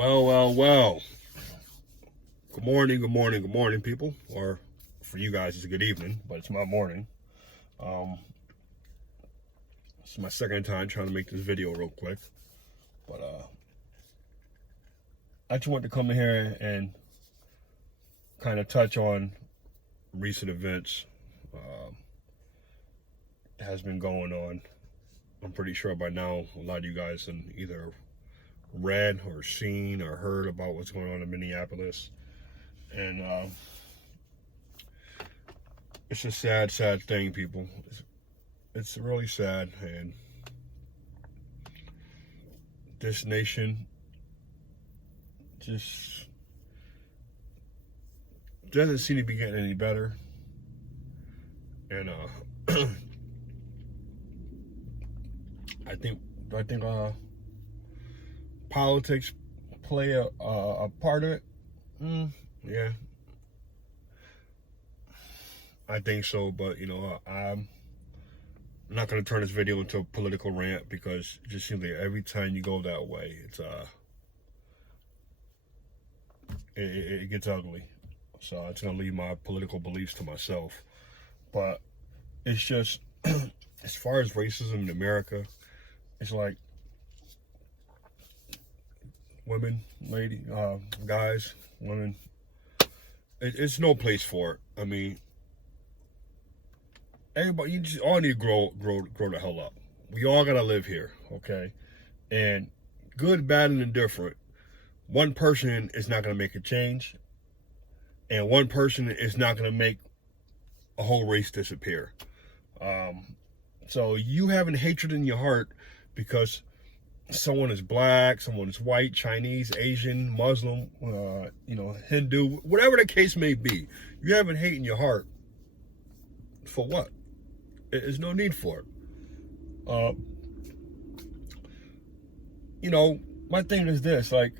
Well. Good morning, people. Or for you guys, it's a good evening, but it's my morning. It's my second time trying to make this video real quick. But I just want to come in here and kind of touch on recent events that has been going on. I'm pretty sure by now a lot of you guys have either read or seen or heard about what's going on in Minneapolis. And it's a sad thing, people. It's really sad, and this nation just doesn't seem to be getting any better. And I think politics play a part of it. Yeah, I think so, but I'm not going to turn this video into a political rant, because it just seems like every time you go that way, it gets ugly. So I'm just going to leave my political beliefs to myself. But it's just, as far as racism in America, it's like women, guys, women, it's no place for it. I mean, everybody, you just all need to grow the hell up. We all gotta live here, okay? And good, bad, and indifferent, one person is not gonna make a change, and one person is not gonna make a whole race disappear. So you having hatred in your heart because someone is black, someone is white, Chinese, Asian, Muslim, Hindu, whatever the case may be, you having hate in your heart for what? There's no need for it. My thing is this, like,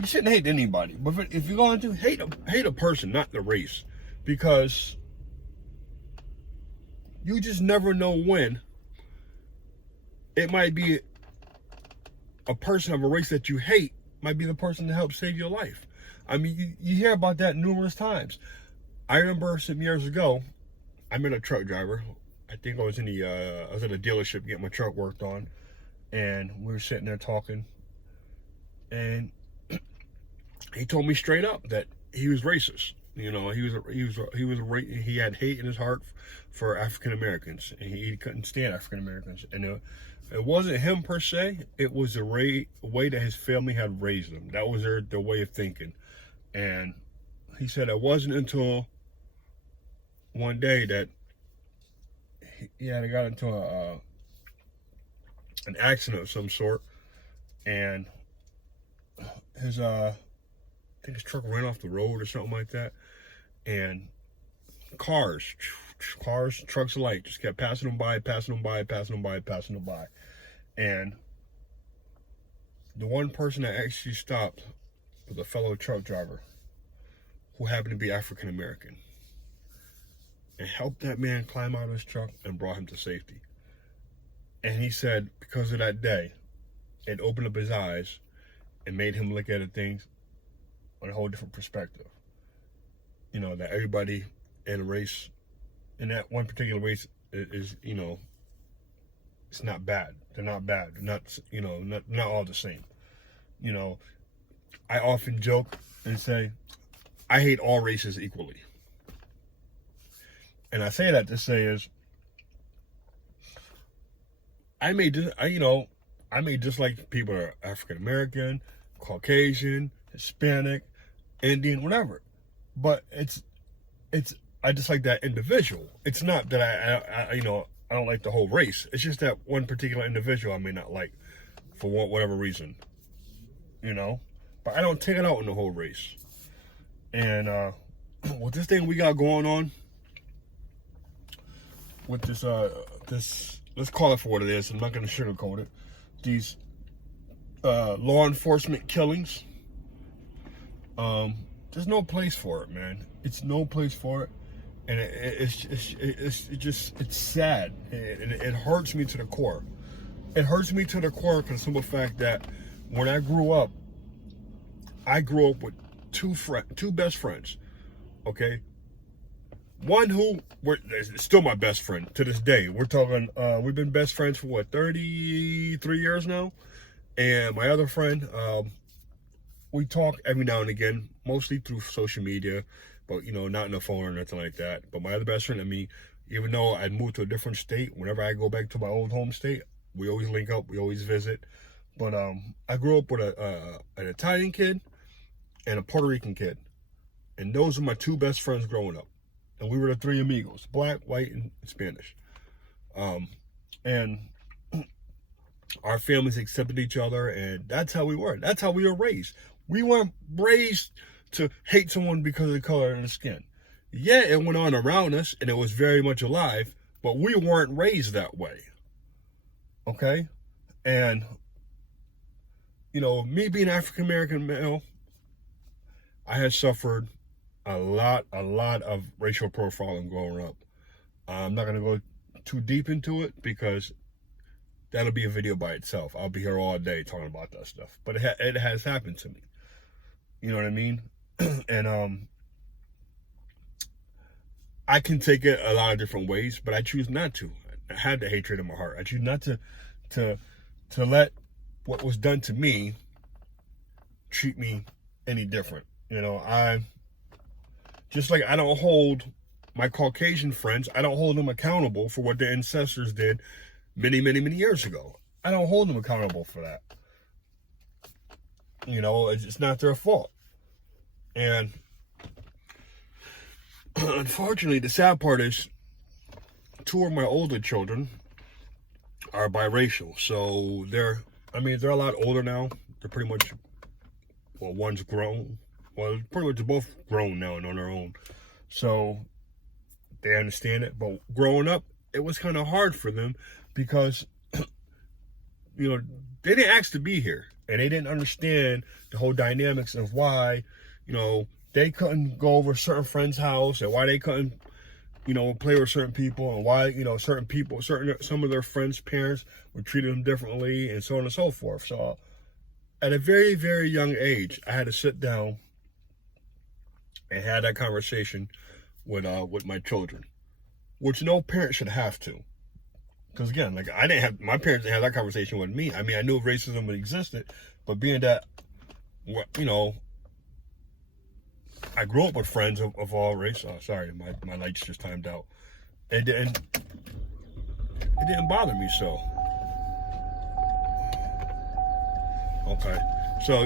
you shouldn't hate anybody, but if you're going to hate a person, not the race, because you just never know when it might be a person of a race that you hate might be the person to help save your life. I mean, you hear about that numerous times. I remember some years ago, I met a truck driver. I think I was at a dealership getting my truck worked on, and we were sitting there talking, and he told me straight up that he was racist. He had hate in his heart for African Americans, and he couldn't stand African Americans. And it wasn't him per se; it was the way that his family had raised him. That was their way of thinking. And he said it wasn't until one day that he got into an accident of some sort, and his I think his truck ran off the road or something like that, and cars, trucks alike just kept passing them by, and the one person that actually stopped was a fellow truck driver who happened to be African American, and helped that man climb out of his truck and brought him to safety. And he said because of that day, it opened up his eyes and made him look at things on a whole different perspective. That everybody in a race, in that one particular race, is it's not bad. They're not bad. They're not all the same. I often joke and say, I hate all races equally. And I say that to say is, I may dislike people that are African American, Caucasian, Hispanic, Indian, whatever. But I dislike that individual. It's not that I don't like the whole race. It's just that one particular individual I may not like for whatever reason. But I don't take it out on the whole race. And with this thing we got going on, with this let's call it for what it is. I'm not going to sugarcoat it. These law enforcement killings. There's no place for it, man. It's no place for it. And it's sad. It hurts me to the core. it hurts me to the core because of the fact that when I grew up with two best friends. Okay, one who is still my best friend to this day. We're talking, we've been best friends for what, 33 years now. And my other friend, we talk every now and again, mostly through social media, but not in the phone or nothing like that. But my other best friend and me, even though I moved to a different state, whenever I go back to my old home state, we always link up, we always visit. But I grew up with an Italian kid and a Puerto Rican kid. And those were my two best friends growing up. And we were the three amigos, black, white, and Spanish. And our families accepted each other, and that's how we were. That's how we were raised. We weren't raised to hate someone because of the color of their skin. Yeah, it went on around us, and it was very much alive, but we weren't raised that way. Okay? And, me being African-American male, I had suffered a lot of racial profiling growing up. I'm not going to go too deep into it because that'll be a video by itself. I'll be here all day talking about that stuff. But it has happened to me. You know what I mean? And I can take it a lot of different ways, but I choose not to. I had the hatred in my heart. I choose not to let what was done to me treat me any different. Just like I don't hold my Caucasian friends, I don't hold them accountable for what their ancestors did many, many, many years ago. I don't hold them accountable for that. It's not their fault. And unfortunately, the sad part is two of my older children are biracial. So they're a lot older now. They're pretty much, one's grown. Well, pretty much both grown now and on their own. So they understand it. But growing up, it was kind of hard for them because, they didn't ask to be here. And they didn't understand the whole dynamics of why, they couldn't go over a certain friend's house and why they couldn't, play with certain people and why, some of their friends' parents were treating them differently and so on and so forth. So at a very, very young age, I had to sit down and had that conversation with my children, which no parent should have to. Because again, my parents didn't have that conversation with me. I knew racism existed, but being that, I grew up with friends of all race. Oh, sorry, my lights just timed out. It didn't bother me so. Okay, so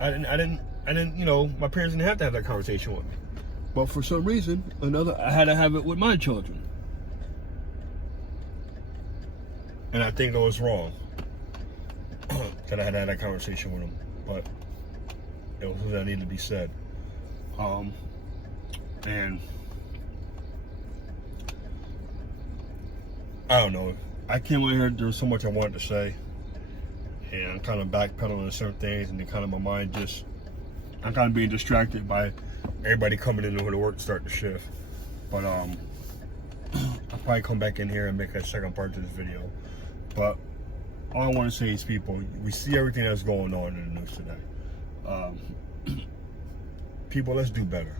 I didn't. My parents didn't have to have that conversation with me. But for some reason, I had to have it with my children. And I think it was wrong that I had to have that conversation with them. But it was something that needed to be said. And I don't know. I came in here, there was so much I wanted to say. And I'm kind of backpedaling on certain things, and then kind of my mind I'm kind of being distracted by everybody coming in when the work start to shift. But I'll probably come back in here and make a second part to this video. But all I want to say is, people, we see everything that's going on in the news today. People, let's do better.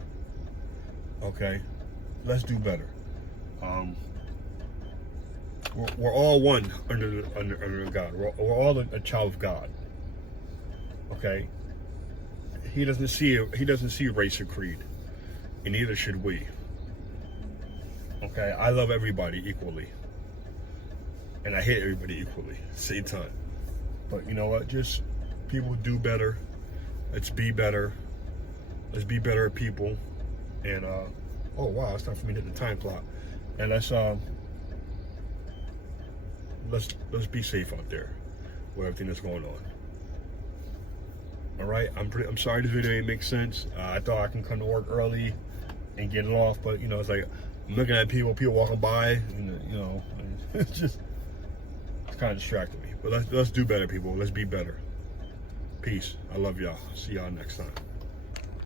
Okay? Let's do better. We're all one under God. We're all a child of God. Okay? He doesn't see race or creed, and neither should we. Okay? I love everybody equally, and I hate everybody equally at the same time. But you know what? Just people do better. Let's be better. Let's be better people. And oh wow, it's time for me to hit the time clock. And let's be safe out there with everything that's going on. All right, I'm sorry this video didn't make sense. I thought I can come to work early and get it off, but it's like I'm looking at people walking by, and it's kind of distracting me. But let's do better, people. Let's be better. Peace. I love y'all. See y'all next time.